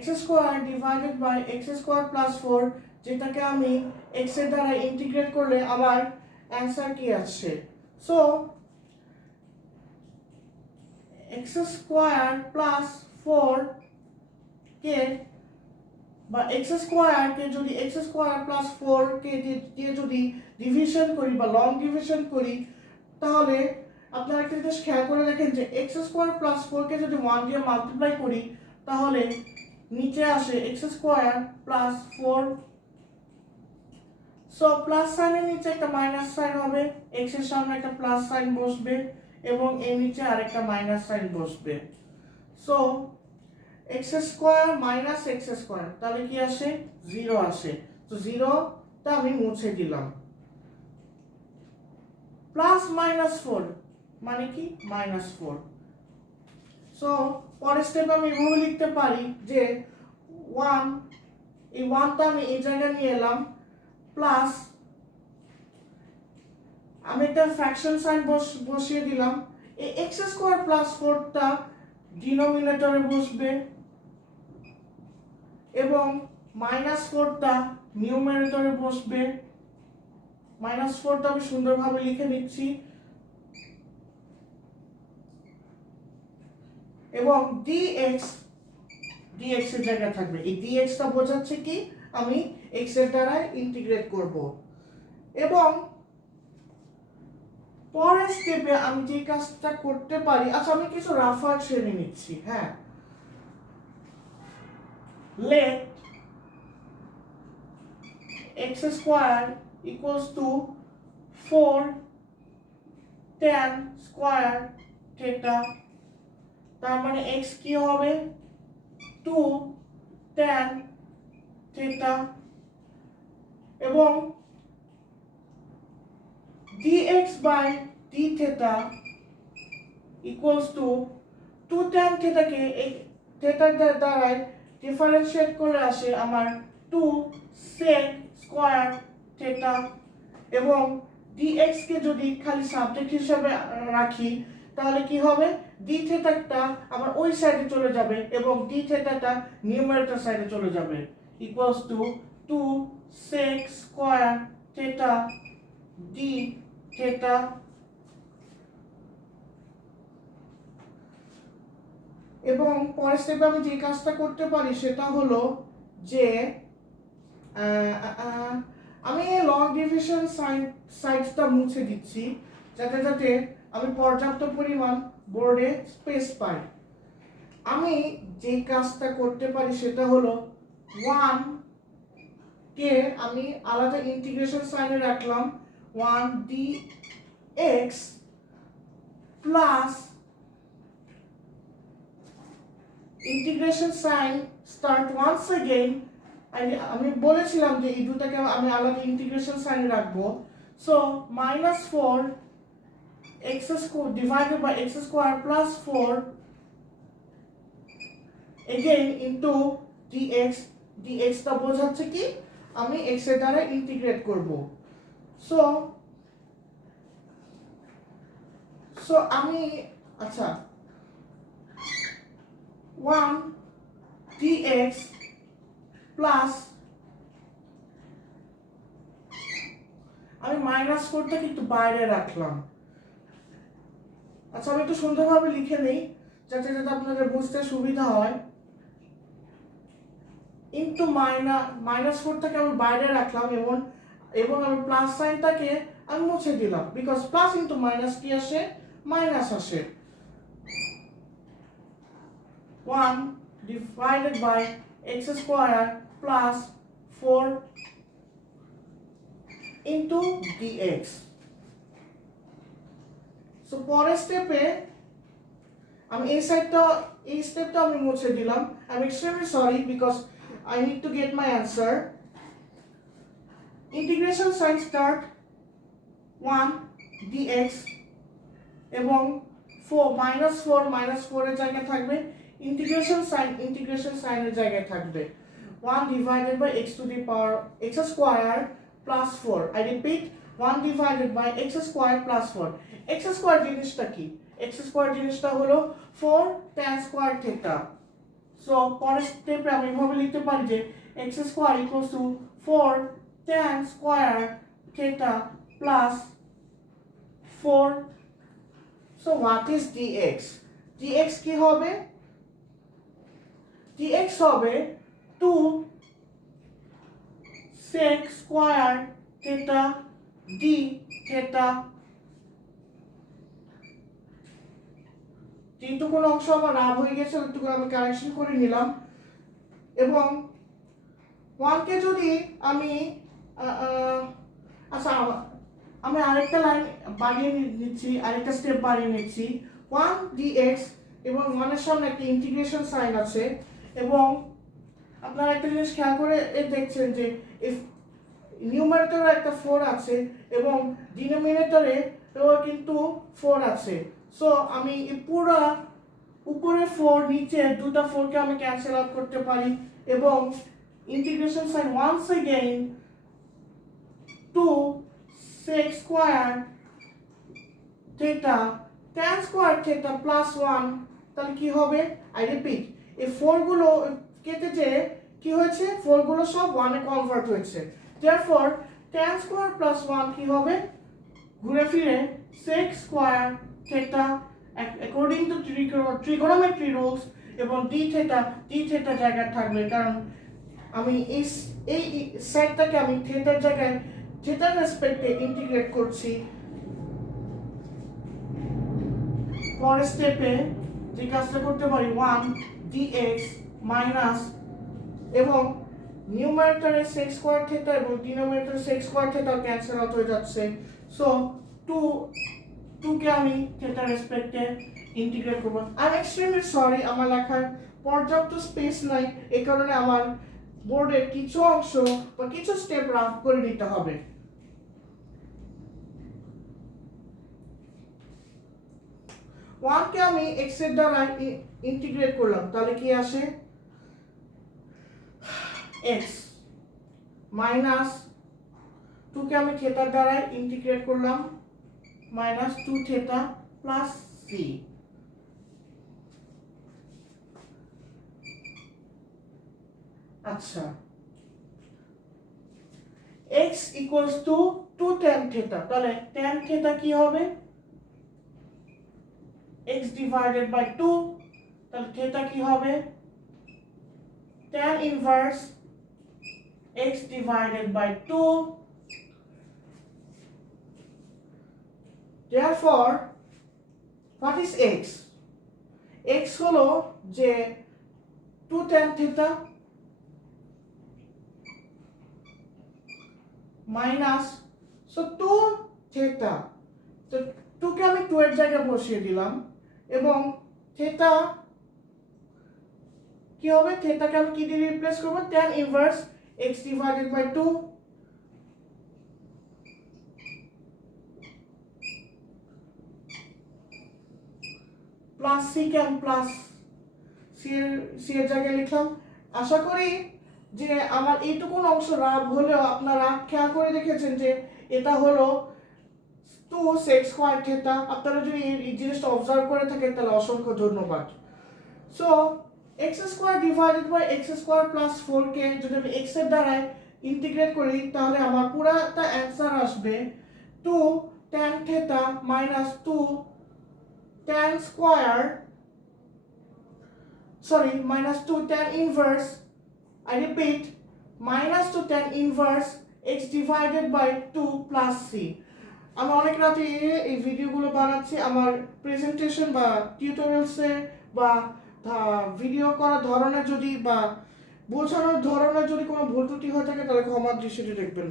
x square divided by x square plus 4, যেটাকে আমি x এর দ্বারা ইন্টিগ্রেট করলে আমার অ্যান্সার কি আসছে। সো x স্কয়ার প্লাস 4 কে বা x স্কয়ার কে যদি x স্কয়ার প্লাস 4 কে দিয়ে যদি ডিভিশন করি বা লং ডিভিশন করি, তাহলে আপনারা একটা জিনিস খেয়াল করে দেখেন যে x স্কয়ার প্লাস 4 কে যদি 1 দিয়ে মাল্টিপ্লাই করি, তাহলে নিচে আসে x square plus 4। So plus সাইনের নিচে একটা মাইনাস সাইন হবে, x এর সামনে একটা প্লাস সাইন বসবে এবং এর নিচে আরেকটা মাইনাস সাইন বসবে। So x square minus x square, তাহলে কি আসে 0 আসে। তো 0টা আমি মুছে দিলাম। প্লাস মাইনাস 4 মানে কি মাইনাস 4। সো পরের স্টেপ আমি এভাবে লিখতে পারি যে 1, এই 1টা আমি এই জায়গায় নিয়ে এলাম, প্লাস আমি একটা ফ্র্যাকশন সাইন বসিয়ে দিলাম। এই x স্কয়ার প্লাস 4টা ডিনোমিনেটরে বসবে এবং মাইনাস 4টা নিউমারেটরে বসবে। মাইনাস 4টা আমি সুন্দরভাবে লিখে নিচ্ছি এবং dx এর জায়গায় থাকবে। এই dx টা বোঝাচ্ছে কি আমি x এর দ্বারা ইন্টিগ্রেট করব। এবং পরের স্টেপে আমি যে কাজটা করতে পারি, আচ্ছা আমি কিছু রাফ ওয়ার্ক সেরে নিচ্ছি। হ্যাঁ, let x square equals to 4 tan square theta, তার মানে x কি হবে 2 tan theta এবং dx by d theta equals to 2 tan theta কে এই theta দ্বারা ডিফারেন্সিয়েট করে আসে আমার 2 sec square theta এবং dx কে যদি খালি সাবজেক্ট হিসেবে রাখি, তাহলে কি হবে d থেটাটা আমার ওই সাইডে চলে যাবে এবং d থেটাটা নিউমারেটর সাইডে চলে যাবে, equals to 2 sec square theta d theta। এবং পরের স্টেপে আমি যে কাজটা করতে পারি সেটা হলো যে আমি লং ডিভিশন সাইডটা মুছে দিচ্ছি, যাতে আমি পর্যাপ্ত পরিমাণ বোর্ডে স্পেস পাই। আমি যে কাজটা করতে পারি সেটা হলো 1 কে আমি আলাদা ইন্টিগ্রেশন সাইনে রাখলাম, 1 dx plus integration sign start once again. আমি বলেছিলাম যে এই দুটাকে আমি আলাদা ইন্টিগ্রেশন সাইন রাখবো। So -4 x square divided by x square plus 4 again into dx টা বোঝাচ্ছে কি আমি x এর দ্বারা ইন্টিগ্রেট করব। সো আমি আচ্ছা 1 dx প্লাস আমি -4টাকে একটু বাইরে রাখলাম। আচ্ছা আমি একটু সুন্দরভাবে লিখে নেই যাতে আপনাদের বুঝতে সুবিধা হয়। ইনটু -4টাকে আমি বাইরে রাখলাম এবং আমি প্লাস সাইনটাকে আমি মুছে দিলাম, বিকজ প্লাস ইনটু মাইনাস কি আসে মাইনাস আসে। 1 divided by x square plus 4 into dx। So পরের স্টেপে আমি এই স্টেপটা আমি মুছে দিলাম। I am extremely sorry because I need to get my answer. Integration sign start 1 dx এবং 4 এর জায়গায় থাকবে ইন্টিগ্রেশন সাইনের জায়গায় থাকবে 1 divided by x to the power x square plus 4। I repeat 1 divided by x square plus 4। x square জিনিসটা কি? x square জিনিসটা হলো 4 tan square theta। সো পরের স্টেপে আমি এভাবে লিখতে পারি যে x square equals to 4 tan square theta plus 4. So what is dx? dx কি হবে? dx হবে 2 sec square theta d theta, তিনটুকু অংশ আমার রাব হয়ে গেছে, ওইটুকু আমি কারেকশন করে নিলাম। এবং 1 কে যদি আমি আচ্ছা আমি আরেকটা লাইন বাড়িয়ে নিচ্ছি, আরেকটা স্টেপ বাড়িয়ে নিচ্ছি। 1 dx এবং 1 এর সামনে একটা ইন্টিগ্রেশন সাইন আছে, এবং আপনারা একটা জিনিস খেয়াল করে দেখছেন যে নিউমারেটরে একটা 4 আছে এবং ডিনোমিনেটরে কিন্তু 4 আছে। সো আমি পুরো উপরে 4 নিচে দুটো 4 কে আমি ক্যান্সেল আউট করতে পারি, এবং integration sign once again 2 sec square theta tan square theta plus 1, তাহলে কি হবে? আই রিপিট, এই 4 গুলো কেটে যে কি হয়েছে, 4 গুলো সব 1 এ কনভার্ট হয়েছে। therefore tan স্কয়ার প্লাস 1 কি হবে? ঘুরে ফিরে sec square theta according to trigonometry rules, এবং d theta জায়গায় থাকবে, কারণ আমি এই সাইডটাকে আমি থিটার জায়গায় থিটার রেসপেক্টে ইন্টিগ্রেট করছি। পরের স্টেপে যে কাজটা করতে পারি 1 dx মাইনাস, এবং নিউমারেটরে sec স্কয়ার থিটা এবং ডিনোমিনেটরে sec square theta cancel out হয়ে যাচ্ছে। সো 2 কে আমি থিটার রেসপেক্টে ইন্টিগ্রেট করব। আই এম এক্সট্রিমলি সরি, আমার লেখার পর্যাপ্ত স্পেস নাই, এই কারণে আমার বোর্ডের কিছু অংশ বা কিছু স্টেপ রাফ করে নিতে হবে। 1 কে আমি x এর দ্বারা ইন্টিগ্রেট করলাম, তাহলে কি আসে? x মাইনাস 2 কে আমি থিটার দ্বারা ইন্টিগ্রেট করলাম, মাইনাস 2 থিটা প্লাস c। আচ্ছা, x equals to 2 tan theta, তাহলে tan থিটা কি হবে? x ডিভাইডেড বাই 2, তাহলে থিটা কি হবে? tan inverse x divided by 2. Therefore, what is x? x হলো যে 2 tan theta minus, so 2 theta, তো 2 কে আমি 2 এর জায়গায় বসিয়ে দিলাম, এবং theta কি হবে? theta কে আমি কি দিয়ে রিপ্লেস করব? tan inverse x divided by 2 plus c কে আমি প্লাস c এর জায়গায় লিখলাম। আশা করি যে আমার এইটুকু অংশ রাব হলেও আপনারা খেয়াল করে দেখেছেন যে এটা হলো 2 sec স্কয়ার থিটা। আপনারা যদি এই জিনিসটা অবজার্ভ করে থাকেন তাহলে অসংখ্য ধন্যবাদ। So x square divided by x square plus 4 কে যদি আমি x এর দ্বারা ইন্টিগ্রেট করি, তাহলে আমার পুরোটা অ্যানসার আসবে 2 tan theta minus 2 tan square, sorry minus 2 tan inverse, I repeat, minus 2 tan inverse x divided by 2 plus c. আমি অনেক রাতে এই ভিডিওগুলো বানাচ্ছি, আমার প্রেজেন্টেশন বা টিউটোরিয়ালসে বা ভিডিও করার ধরনের যদি বা বোঝানোর ধরনের যদি কোনো ভুল ত্রুটি হয়ে থাকে তাহলে ক্ষমার দৃষ্টিতে দেখবেন।